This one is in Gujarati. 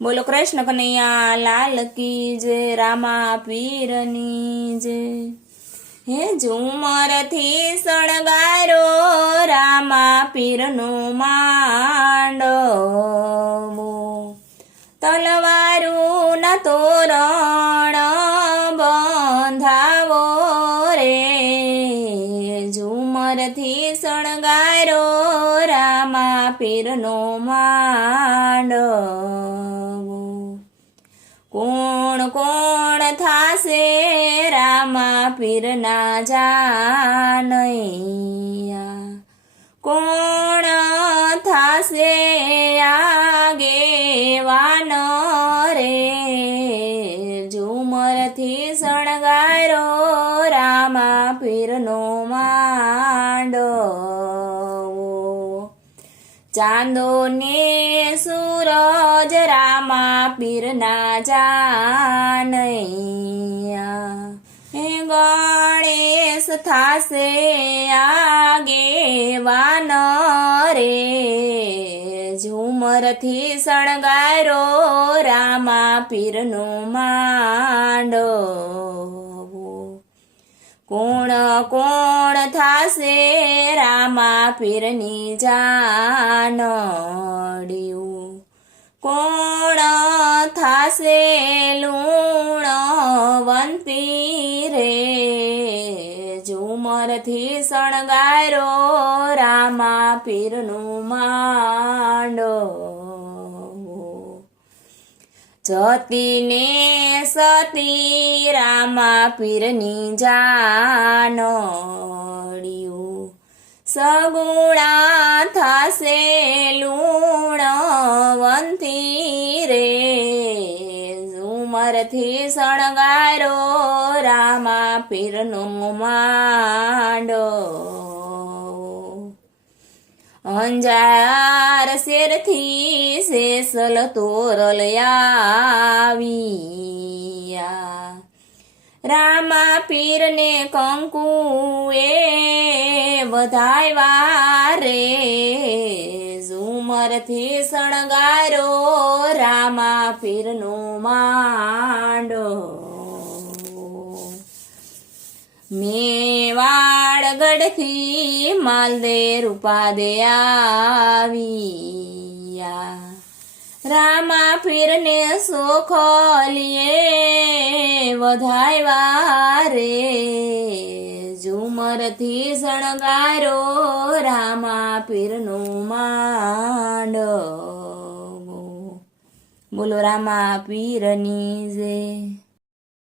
બોલો કૃષ્ણ કનૈયા લાલ કી જય, રામા પીરની જય। હે ઝુમરથી શણગારો રામા પીરનો માંડવો, તલવારું ના તોરણ બંધાવો રે। ઝુમરથી શણગારો રામા પીરનો માંડવો, કોણ કોણ થાશે રામા પીરના જાનૈયા, કોણ થાશે આગેવાન રે। ઝુમરથી શણગારો રામા પીરનો માંડવો, ચાંદો ને સૂરજ રામા પીરના જાનૈયા, ગણેશ થાશે આગેવાન રે। ઝુમરથી શણગારો રામા પીરનો માંડવો, કોણ કોણ થાશે રામા પીરની જાનડિયું, કોણ થાશે લુણવંતી રે। ઝુમરથી શણગારો રામા પીરનું માંડવો, જતીને સતી રામા પીરની જાનડિયું, સગુણા થાશે લુણવંતી રે। ઝુમરથી શણગારો રામા પીરનો માંડવો, અંજાર શેરથી સેસલ તોરલ આવ્યા, રામા પીરને કંકુએ વધાવ્યા રે। ઝુમરથી શણગારો રામા પીરનો માંડવો, મેવાડગઢથી માલદે રૂપાદે આવ્યા, રામા પીરને સોખલીએ વધાવ્યા રે। ઝુમરથી શણગારો રામા પીરનો માંડવો, બોલો રામા પીરની જય।